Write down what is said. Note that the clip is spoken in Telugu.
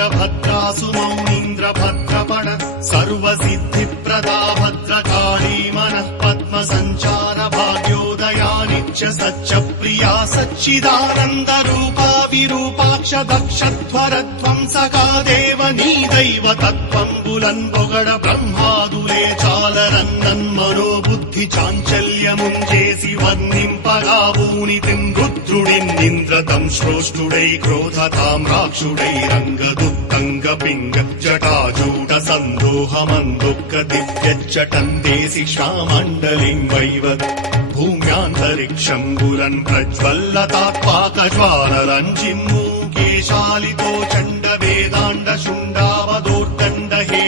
वीरभद्रासु मौनीन्द्रभद्रपण सर्वसिद्धिप्रदा भद्रकाली मनः पद्मसञ्चार भाग्योदया नित्य सच्चप्रिया सच्चिदानन्दरूपा विरूपाक्ष दक्षध्वरध्वंसका देव नी दैव तत्त्वम्बुलन् పొగడ బ్రహ్మాదులే చాలరన్నన్మనోబుద్ధి చాంచల్యముంచేసి వర్ణింపగా ఊనితిం రుద్రుడిన్నింద్రతం శ్రోష్ఠుడై క్రోధతాం రాక్షుడై రంగదుత్తంగ పింగ జటాజూట సందోహమందుఃఖ దివ్యచ్చటందేసి శ్వామండలిం వైవత్ భూమ్యాంతరిక్షంబులన్ ప్రజ్వల్లతాత్పాకజ్వాలరంజిమ్మూ కేశాలితో చండ వేదాండ శుండావదోర్దండ హే